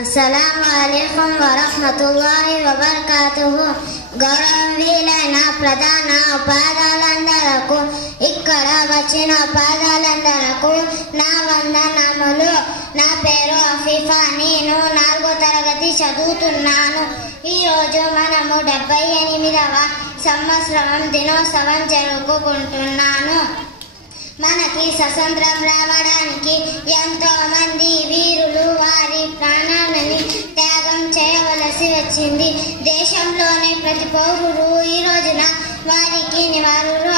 అస్సలాముఅలైకుం వరహ్మతుల్లాహి వబరకాతుహు. గౌరవనీయులైన ప్రధాన ఉపాధ్యాయులందరకు, ఇక్కడ వచ్చిన ఉపాధ్యాయులందరకు నా వందనములు. నా పేరు అఫీఫా. నేను 4వ తరగతి చదువుతున్నాను. ఈరోజు మనము 78వ సంవత్సరం దినోత్సవం జరుపుకుంటున్నాను. మనకి స్వతంత్రం రావడానికి ఎంతో మంది వీరులు వారి ప్రాణాలని త్యాగం చేయవలసి వచ్చింది. దేశంలోని ప్రతి పౌరుడు ఈ రోజున వారికి నివాళులు